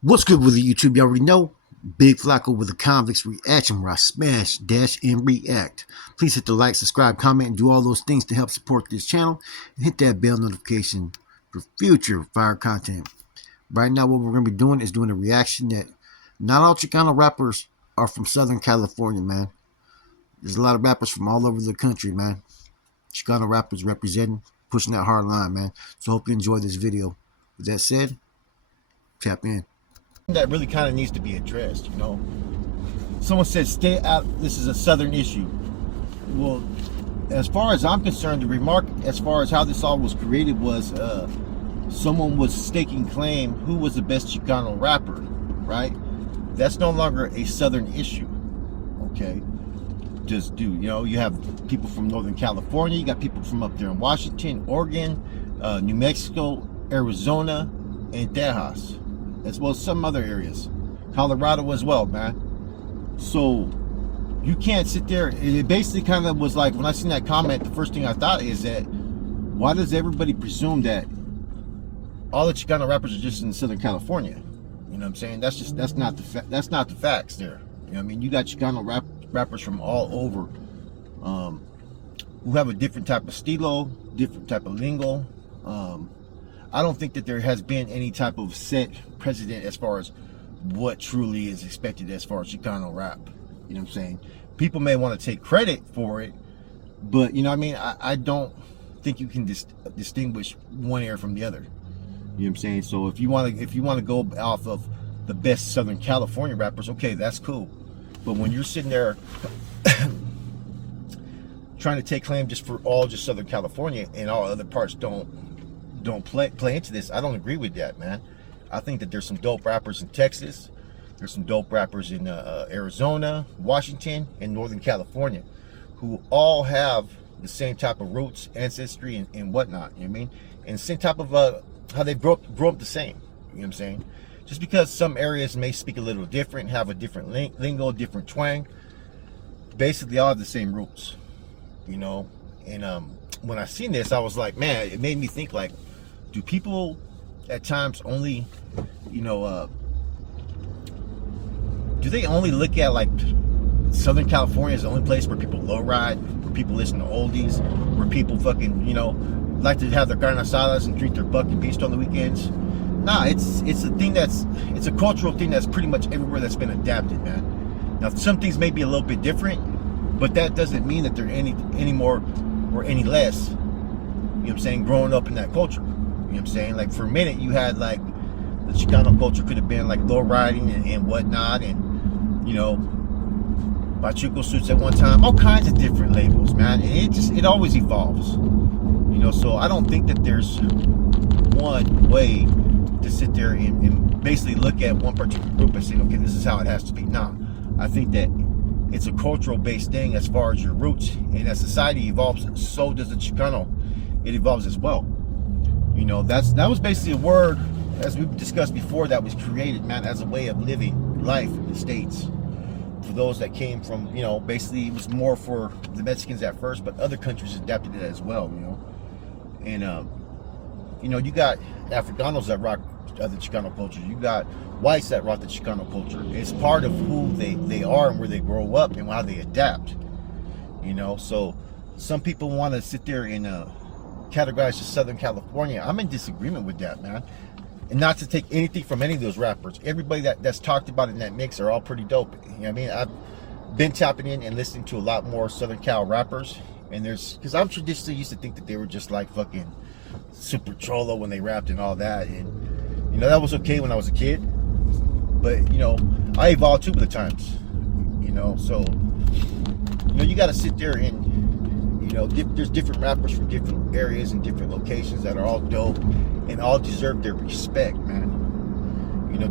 What's good with the YouTube? You already know. Big Flacco with a convicts reaction where I smash, dash, and react. Please hit the like, subscribe, comment, and do all those things to help support this channel. And hit that bell notification for future fire content. Right now, what we're going to be doing is doing a reaction that not all Chicano rappers are from Southern California, man. There's a lot of rappers from all over the country, man. Chicano rappers representing, pushing that hard line, man. So hope you enjoy this video. With that said, tap in. That really kind of needs to be addressed. Someone said stay out, this is a southern issue. Well, as far as I'm concerned, the remark as far as how this all was created was someone was staking claim who was the best Chicano rapper, right? That's no longer a southern issue. Okay, you have people from Northern California, you got people from up there in Washington, Oregon, New Mexico, Arizona, and Texas, as well as some other areas, Colorado as well, man. So you can't sit there. It basically kind of was like, when I seen that comment, the first thing I thought is that, why does everybody presume that all the Chicano rappers are just in Southern California? You know what I'm saying? That's not the facts there. You know what I mean? You got Chicano rappers from all over, who have a different type of stilo, different type of lingo. I don't think that there has been any type of set precedent as far as what truly is expected as far as Chicano rap. You know what I'm saying? People may want to take credit for it, but you know what I mean? I don't think you can distinguish one area from the other. You know what I'm saying? So if you want to go off of the best Southern California rappers, okay, that's cool. But when you're sitting there trying to take claim just for just Southern California and all other parts don't play into this, I don't agree with that, man. I think that there's some dope rappers in Texas, there's some dope rappers in Arizona, Washington, and Northern California, who all have the same type of roots, ancestry, and whatnot. You know what I mean? And same type of how they grew up the same. You know what I'm saying? Just because some areas may speak a little different, have a different lingo, different twang, basically all have the same roots. And when I seen this, I was like, man, it made me think, like, do people at times only, do they only look at like Southern California as the only place where people low ride, where people listen to oldies, where people fucking, like to have their carne asadas and drink their bucket beast on the weekends? Nah, it's a cultural thing that's pretty much everywhere that's been adapted, man. Now, some things may be a little bit different, but that doesn't mean that they're any more or any less, you know what I'm saying, growing up in that culture. You know what I'm saying? Like, for a minute, you had, like, the Chicano culture could have been, like, low riding and whatnot, and, Pachuco suits at one time, all kinds of different labels, man. And it always evolves. So I don't think that there's one way to sit there and basically look at one particular group and say, okay, this is how it has to be. Nah, I think that it's a cultural based thing as far as your roots, and as society evolves, so does the Chicano. It evolves as well. That was basically a word, as we've discussed before, that was created, man, as a way of living life in the States for those that came from, basically it was more for the Mexicans at first, but other countries adapted it as well. And you got Africanos that rock the Chicano culture. You got whites that rock the Chicano culture. It's part of who they are and where they grow up and how they adapt. So some people want to sit there and categorize just Southern California. I'm in disagreement with that, man. And not to take anything from any of those rappers. Everybody that's talked about in that mix are all pretty dope. You know what I mean? I've been tapping in and listening to a lot more Southern Cal rappers. And because I'm traditionally used to think that they were just like fucking super cholo when they rapped and all that. And, that was okay when I was a kid. But, I evolved too with the times. So, you got to sit there and, there's different rappers from different areas and different locations that are all dope and all deserve their respect, man.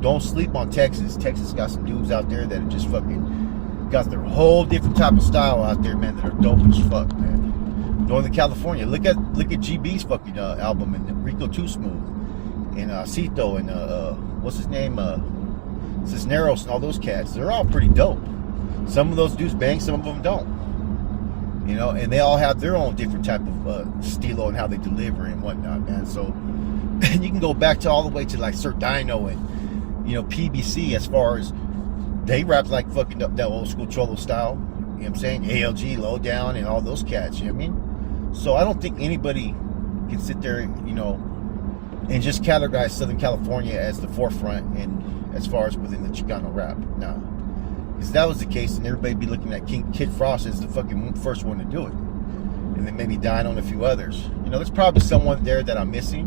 Don't sleep on Texas. Texas got some dudes out there that are just fucking got their whole different type of style out there, man, that are dope as fuck, man. Northern California, look at GB's fucking album, and Rico Too Smooth, and Cito, and what's his name, Cisneros, and all those cats. They're all pretty dope. Some of those dudes bang, some of them don't. And they all have their own different type of stilo and how they deliver and whatnot, man. So, and you can go back to all the way to like Sir Dino and PBC, as far as they rap like fucking that old school Cholo style. You know what I'm saying? ALG, Lowdown, and all those cats. You know what I mean? So I don't think anybody can sit there, and just categorize Southern California as the forefront, and as far as within the Chicano rap. No. If that was the case, then everybody be looking at Kid Frost as the fucking first one to do it. And then maybe dying on a few others. There's probably someone there that I'm missing.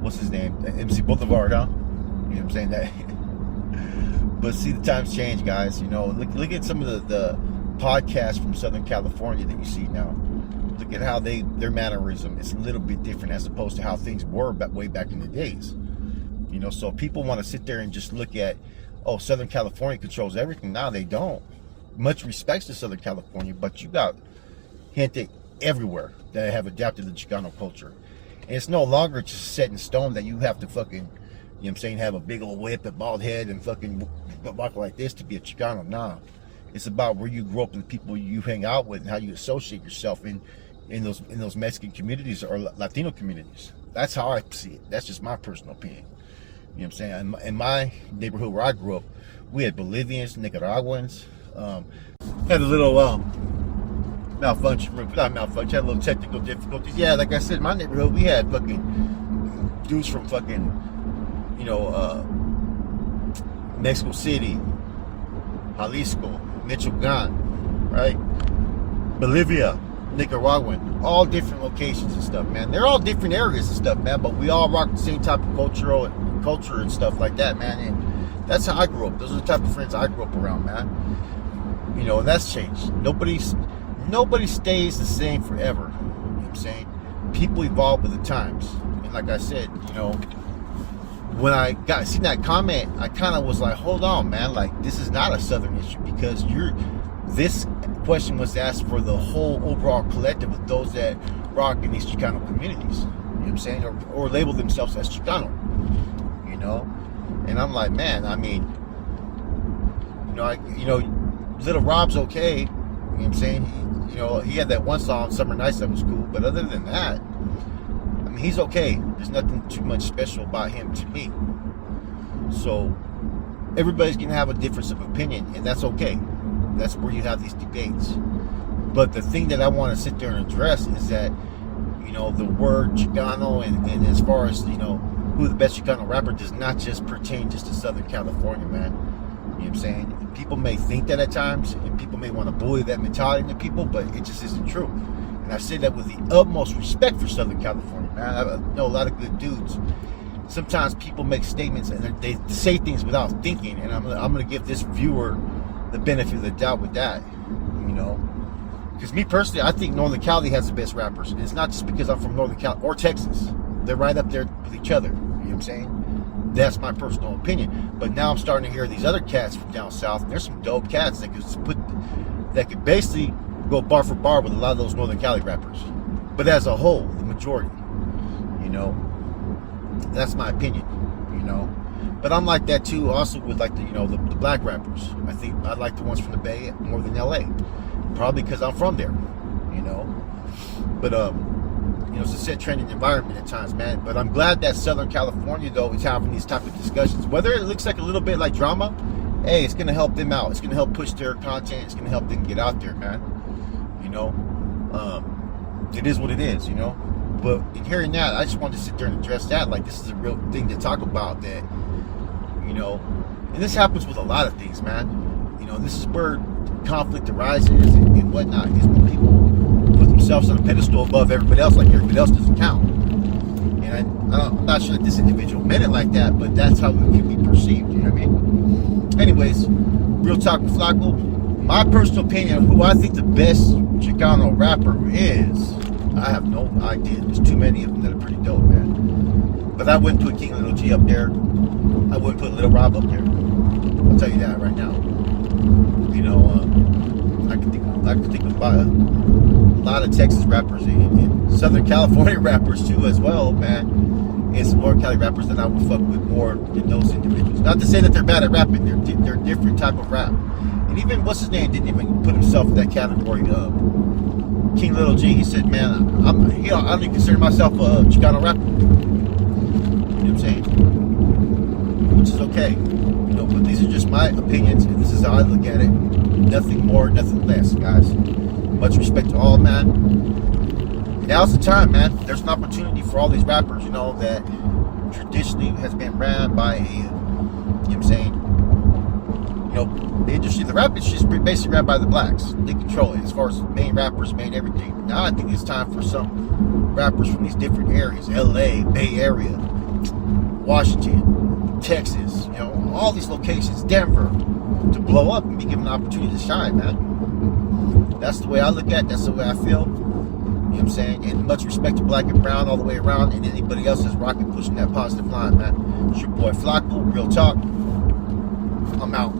What's his name? MC Boulevard, huh? You know what I'm saying? That. But see, the times change, guys. Look at some of the podcasts from Southern California that you see now. Look at how their mannerism is a little bit different as opposed to how things were way back in the days. So people want to sit there and just look at, Southern California controls everything. Now they don't. Much respects to Southern California, but you got gente everywhere that have adapted the Chicano culture. And it's no longer just set in stone that you have to fucking, have a big old whip, a bald head, and fucking walk like this to be a Chicano. Nah. It's about where you grew up and the people you hang out with and how you associate yourself in those Mexican communities or Latino communities. That's how I see it. That's just my personal opinion. You know what I'm saying? In my neighborhood where I grew up, we had Bolivians, Nicaraguans, had a little malfunction, not malfunction, had a little technical difficulties. Yeah, like I said, in my neighborhood, we had fucking dudes from fucking, Mexico City, Jalisco, Michoacan, right? Bolivia, Nicaraguan, all different locations and stuff, man. They're all different areas and stuff, man, but we all rock the same type of culture and stuff like that, man. And that's how I grew up. Those are the type of friends I grew up around, man. And that's changed. Nobody stays the same forever. You know what I'm saying? People evolve with the times. And like I said, when I seen that comment, I kind of was like, hold on, man. Like, this is not a Southern issue because this question was asked for the whole overall collective of those that rock in these Chicano communities. You know what I'm saying? Or label themselves as Chicano. And I'm like, man, I mean, Little Rob's okay. You know what I'm saying? He had that one song, Summer Nights, that was cool. But other than that, I mean, he's okay. There's nothing too much special about him to me. So everybody's going to have a difference of opinion, and that's okay. That's where you have these debates. But the thing that I want to sit there and address is that, the word Chicano and as far as, who the best Chicano rapper does not just pertain just to Southern California, man. You know what I'm saying? People may think that at times, and people may want to bully that mentality into people, but it just isn't true. And I say that with the utmost respect for Southern California, man. I know a lot of good dudes. Sometimes people make statements and they say things without thinking, and I'm gonna give this viewer the benefit of the doubt with that, Because me personally, I think Northern Cali has the best rappers. And it's not just because I'm from Northern Cali or Texas. They're right up there with each other. You know what I'm saying? That's my personal opinion. But now I'm starting to hear these other cats from down south. And there's some dope cats that could basically go bar for bar with a lot of those Northern Cali rappers. But as a whole, the majority, that's my opinion, But I'm like that too. Also with like the black rappers. I think I like the ones from the Bay more than LA. Probably because I'm from there, But it's a set trending environment at times, man. But I'm glad that Southern California though is having these type of discussions. Whether it looks like a little bit like drama, hey, it's gonna help them out. It's gonna help push their content. It's gonna help them get out there, man. It is what it is, But in hearing that, I just wanted to sit there and address that. Like, this is a real thing to talk about. That, and this happens with a lot of things, man. This is where conflict arises and whatnot. Is when people put themselves on a pedestal above everybody else, like everybody else doesn't count. And I'm not sure that this individual meant it like that, but that's how it can be perceived. You know what I mean? Anyways, real talk with Flacco. My personal opinion of who I think the best Chicano rapper is, I have no idea. There's too many of them that are pretty dope, man. But I wouldn't put King Little G up there. I wouldn't put Little Rob up there. I'll tell you that right now. I can think of a lot of Texas rappers and Southern California rappers too as well, man. And some North Cali rappers that I would fuck with more than those individuals. Not to say that they're bad at rapping. They're different type of rap. And even what's his name didn't even put himself in that category. King Little G, he said, man, I don't even consider myself a Chicano rapper. You know what I'm I'm saying? Which is okay. You know, but these are just my opinions, and this is how I look at it. Nothing more, nothing less, guys. Much respect to all, man. Now's the time, man. There's an opportunity for all these rappers, you know, that traditionally has been ran by a, you know what I'm saying? You know, the industry, the rap industry is basically ran by the blacks. They control it as far as main rappers, main everything. Now I think it's time for some rappers from these different areas, LA, Bay Area, Washington, Texas, you know, all these locations, Denver, to blow up and be given an opportunity to shine, man. That's the way I look at it. That's the way I feel. You know what I'm saying? And much respect to Black and Brown all the way around, and anybody else that's rocking, pushing that positive line, man. It's your boy Flacco, Real Talk. I'm out.